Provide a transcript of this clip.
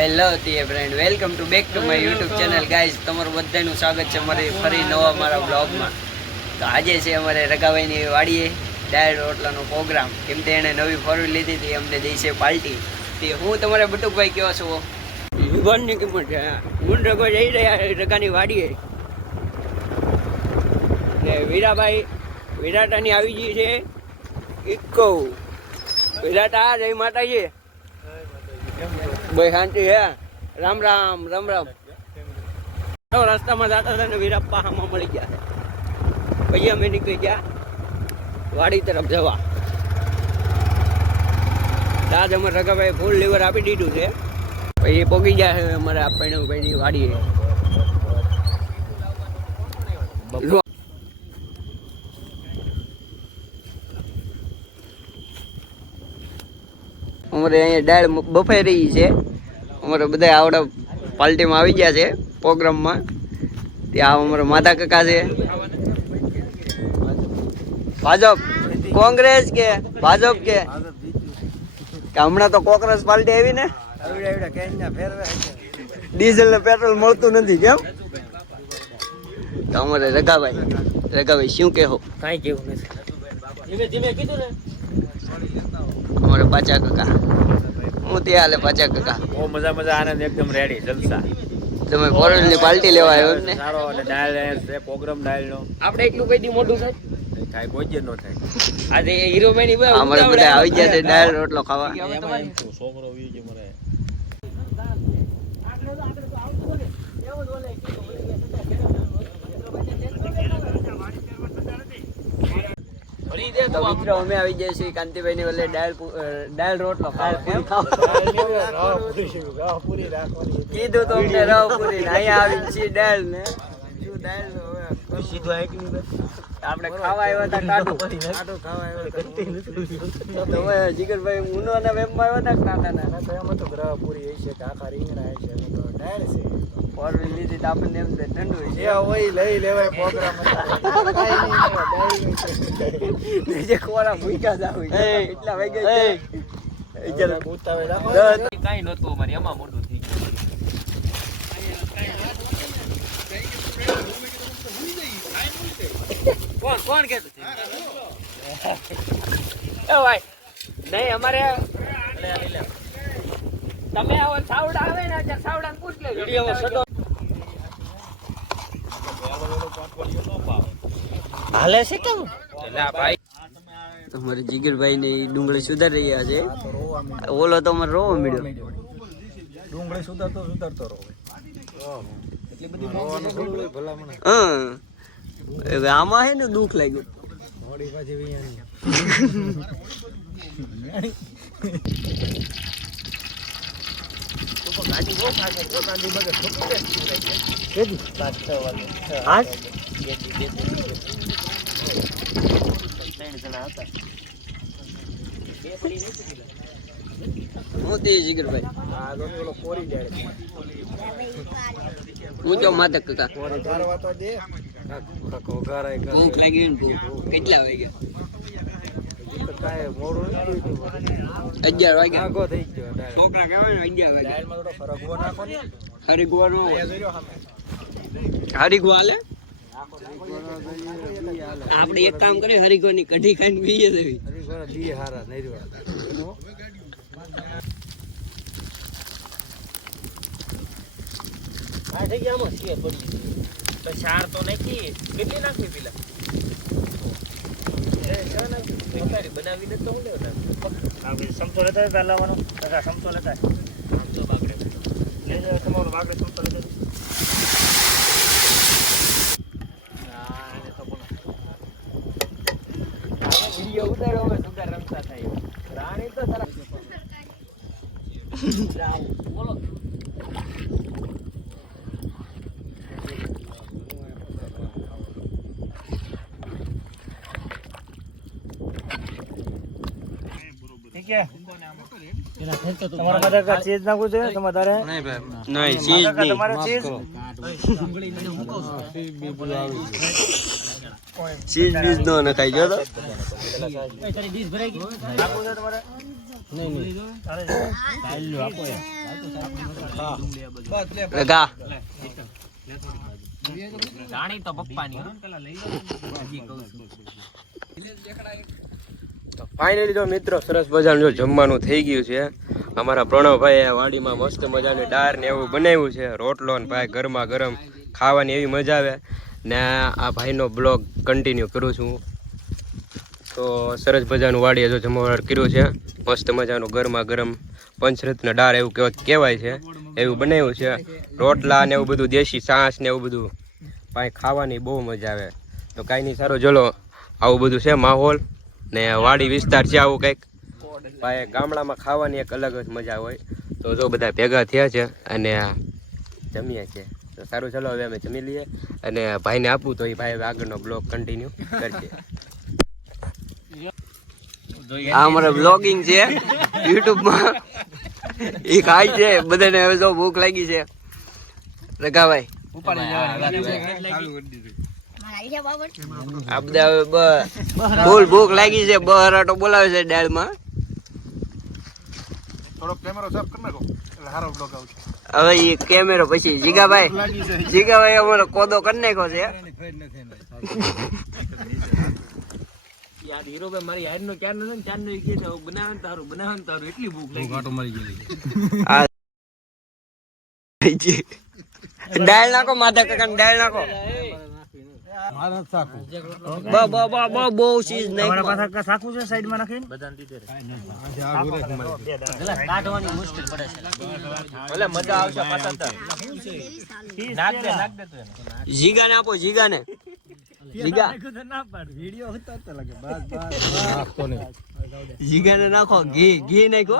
Hello ટીએ friend, welcome to back to my YouTube channel guys. તમારું બધાનું સ્વાગત છે મારી ફરી નવા મારા બ્લોગમાં. તો આજે છે અમારે રગાભાઈની વાડીએ ડાયર રોટલાનો પ્રોગ્રામ. કેમ કે એણે નવી ફોરવ્હીલ લીધી હતી, અમને દઈ છે પાર્ટી. તે હું તમારે બટુકભાઈ કહો છો યુવાનની કિંમત છે. હું રગો જઈ રહ્યા રગાની વાડીએ ને વીરાભાઈ વિરાટાની આવી ગઈ છે ઇક્કો. વિરાટા જય માતાજી. ભાઈ શાંતિ હે. રામ રામ રામ રામ. રસ્તામાં જતા હતા ને વીરાપ્પા આમાં મળી ગયા. પછી અમે નીકળી ગયા વાડી તરફ જવા. આજ અમારે રગાભાઈ ફૂલ લીવર આપી દીધું છે. પછી પોગી ગયા છે અમારે આ પૈણુભાઈની વાડીએ. અમારે અહીંયા ડાળ બફાઈ રહી છે. અમારે બધા આવડા પાર્ટીમાં આવી ગયા છે પ્રોગ્રામમાં. ત્યાં અમારા માતા કાકા છે. ભાજપ કોંગ્રેસ કે ભાજપ કે હમણાં તો કોંગ્રેસ પાર્ટી આવી ને ડીઝલ ને પેટ્રોલ મળતું નથી. કેમ તો અમારે રગાભાઈ શું કહો? કાંઈ કેવું નથી. ધીમે ધીમે કીધું ને. અમારે પાચા કાકા હું ત્યાં હાલે પાચા કાકા. બહુ મજા આનંદ, એકદમ રેડી જલસા. તમે ફોરવ્હીલ ની પાર્ટી લેવા આવ્યો ને? સારો અને ડાયલ છે પ્રોગ્રામ ડાયલ નો. આપણે એટલું કઈ દી મોટું થાય થાય કોઈ જ નો થાય. આજે હીરોભાઈ ની અમારે બધા આવી ગયા છે ડાયલ રોટલો ખાવા. છોકરો વી જે મરે તો મિત્રો અમે આવી જાય છે કાંતિભાઈ ની વલે ડાયલ રોટલો ખાવા. કીધું તો અમને રવ પૂરી અહીંયા આવી છે ડાયલ ને આપણે ખાવા આવ્યા હતા કાઢું ખાવા આવ્યા. તમે જીગરભાઈ ઉનો ના વેબમાં આવ્યા હતા કાંટાના તો એમાં તો ગ્રહ પૂરી છે કે આખા રીંગણા છે તો ડાયલ છે. ફોરવ્હીલ લીધી તો આપણને એમ ઠંડુ છે હોય લઈ લેવાય પ્રોગ્રામ નીચે ખોરા મૂક્યા જાવ એટલા વાગે કાંઈ નહોતું અમારે એમાં મોટું થઈ ગયું. કોણ કેતું ભાઈ નહીં અમારે તમે આવો સાવડા આવે ને સાવડા પૂછ લેજો. હાલે છે કેમ ભાઈ? અમારે જીગરભાઈ ને ડુંગળી સુધારી રહ્યા છે. ઓલો તો અમારે રોવો મળ્યો. ડુંગળી સુધારતો રહો. એટલી બધી ભલામણ. આમાં હે ને દુઃખ લાગ્યું. મોડી પાછી ગાડી બહુ ખાશે તો ગાડી બગડ ખોટું કેદી 5-6 વાગે આજ 2 જણા હતા. હું તે જીગરભાઈ આ ઓલો કોરી જાય હું તો માતા કાકા કોરી ચારવા તો દે કોગારાય ભૂખ લાગી ને કેટલા વાગ્યા? કાય મોડું નથી 11 વાગ્યા આગો થઈ ગયો. છોકરા કહેવાય ને 11 વાગ્યા. ડાયલમાં થોડો ફરક નાખો ને. હરિગુવા નો હરિગુવા હાલે. આપણે એક કામ કરીએ હરિગુવા ની કઢી ખાઈને પીએ દેવી. હરિગુવા દી હારા નહીં રહ્યો. આ થઈ ગયા આમાં છે પડી તો ચાર તો નાખી. કેટલી નાખવી પેલા બનાવીને તો હું લેવા સમતો લેતા પહેલાવાનો સમતો લેતા સમતો બાગડે લઈ જાવ. તમારો બાગડે સમતો લેતા વિડીયો ઉતારો અમે સુગર રમતા થાય. રાણી તો સરસ બોલો. ઠીક છે તમારે આધાર કાર્ડ ચીઝ નાખવું છે તમારે નહીં ચીજ નહીં તમારે ચીઝ ચીજ બીજ નો નખાઈ ગયો તો નાખવું છે તમારે રગા ફાઇનલી જો મિત્રો સરસ મજાનું જો જમવાનું થઈ ગયું છે. અમારા પ્રણવભાઈ વાડીમાં મસ્ત મજાની દાળ ને એવું બનાવ્યું છે, રોટલો ને ભાઈ ગરમા ગરમ ખાવાની એવી મજા આવે ને. આ ભાઈનો બ્લોગ કન્ટિન્યુ કરું છું. તો સરસ મજાનું વાડીએ જો જમવાનું કર્યું છે, મસ્ત મજાનું ગરમા ગરમ પંચરત્ન દાળ એવું કહેવાય છે એવું બનાવ્યું છે. રોટલા ને એવું બધું દેશી છાશ ને એવું બધું ભાઈ ખાવાની બહુ મજા આવે. તો કાંઈ નહીં, સારું ચલો આવું બધું છે માહોલ ને વાડી વિસ્તાર છે આવું કંઈક ભાઈ. ગામડામાં ખાવાની એક અલગ જ મજા હોય. તો જો બધા ભેગા થયા છે અને જમીએ છે. તો સારું ચલો હવે અમે જમી લઈએ અને ભાઈને આપું તો એ ભાઈ હવે આગળનો બ્લોગ કન્ટિન્યુ કરશે. આ અમારે બ્લોગિંગ છે યુટ્યુબમાં. એ ખાય છે બધાને. હવે જો ભૂખ લાગી છે રગાભાઈ. આ બધા હવે ફૂલ ભૂખ લાગી છે. બહરાટો બોલાવે છે દાળમાં. હવે એ કેમેરો પછી જીગાભાઈ અમારો કોદો કરી નાખ્યો છે. દાળ નાખો માધા કાકા, દાળ નાખો. બહુ ચીજ નહીં. સાખું છે સાઈડમાં નાખીને કાઢવાની મુશ્કેલ પડે છે. મજા આવશે પાછા. જીગાને આપો, જીગાને. જીગા જીગાને નાખો. ઘી નાખો.